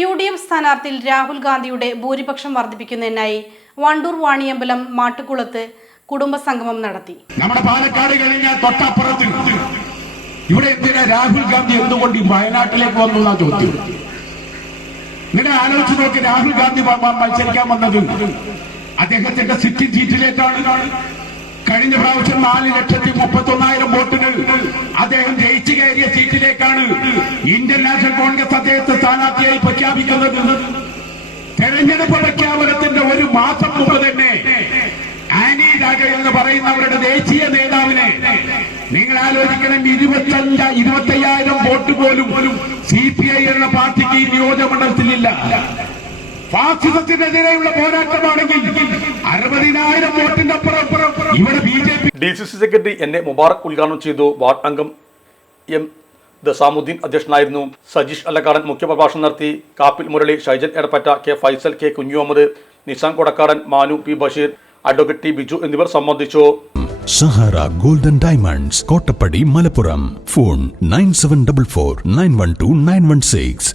UDF സ്ഥാനാർത്ഥിയിൽ Rahul ഗാന്ധിയുടെ ഭൂരിപക്ഷം വർദ്ധിപ്പിക്കുന്നതിനായി വണ്ടൂർ വാണിയമ്പലം മാട്ടുകുളത്ത് കുടുംബസംഗമം നടത്തി. നമ്മുടെ പാലക്കാട് കഴിഞ്ഞാൽ തൊട്ടപ്പുറത്ത് ഇവിടെ എന്തിനാ രാഹുൽ ഗാന്ധി എന്തുകൊണ്ട് വയനാട്ടിലേക്ക് വന്നു എന്നാ ചോദ്യം. നിങ്ങൾ ആലോചിച്ച് നോക്കി, രാഹുൽ ഗാന്ധി മത്സരിക്കാൻ വന്നത് അദ്ദേഹത്തിന്റെ സിറ്റിംഗ് സീറ്റിലേക്കാണ്. കഴിഞ്ഞ പ്രാവശ്യം 4,31,000 വോട്ടുകൾ അദ്ദേഹം ജയിച്ചു കയറിയ സീറ്റിലേക്കാണ് ഇന്ത്യൻ നാഷണൽ കോൺഗ്രസ് അദ്ദേഹത്തെ സ്ഥാനാർത്ഥിയായി പ്രഖ്യാപിക്കുന്നത്. തെരഞ്ഞെടുപ്പ് പ്രഖ്യാപനത്തിന്റെ ഒരു മാസം മുമ്പ് തന്നെ ആനി രാജ എന്ന് പറയുന്നവരുടെ ദേശീയ നേതാവിനെ നിങ്ങൾ ആലോചിക്കണം, 25,000 വോട്ട് പോലും CPI എന്ന പാർട്ടിക്ക് ഈ നിയോജകമണ്ഡലത്തിലില്ല. ഫാസിസത്തിനെതിരെയുള്ള പോരാട്ടമാണെങ്കിൽ 60,000 വോട്ടിന്റെ അപ്പുറം ഇവിടെ BJP. DCC secretary NA Mubarak ഉദ്ഘാടനം ചെയ്തു. വാർഡ് അംഗം M ദസാമുദ്ദീൻ അധ്യക്ഷനായിരുന്നു. സജീഷ് അല്ലക്കാടൻ മുഖ്യപ്രഭാഷണം നടത്തി. Kappil Murali, Shaijan Edappatta, K Faisal, K Kunjumuhammad, Nisan Kodakkadan, Manu P Basheer, advocate T Biju എന്നിവർ സംബന്ധിച്ചു. Sahara golden diamonds, Kottappadi, Malappuram. Phone 9744 912 916.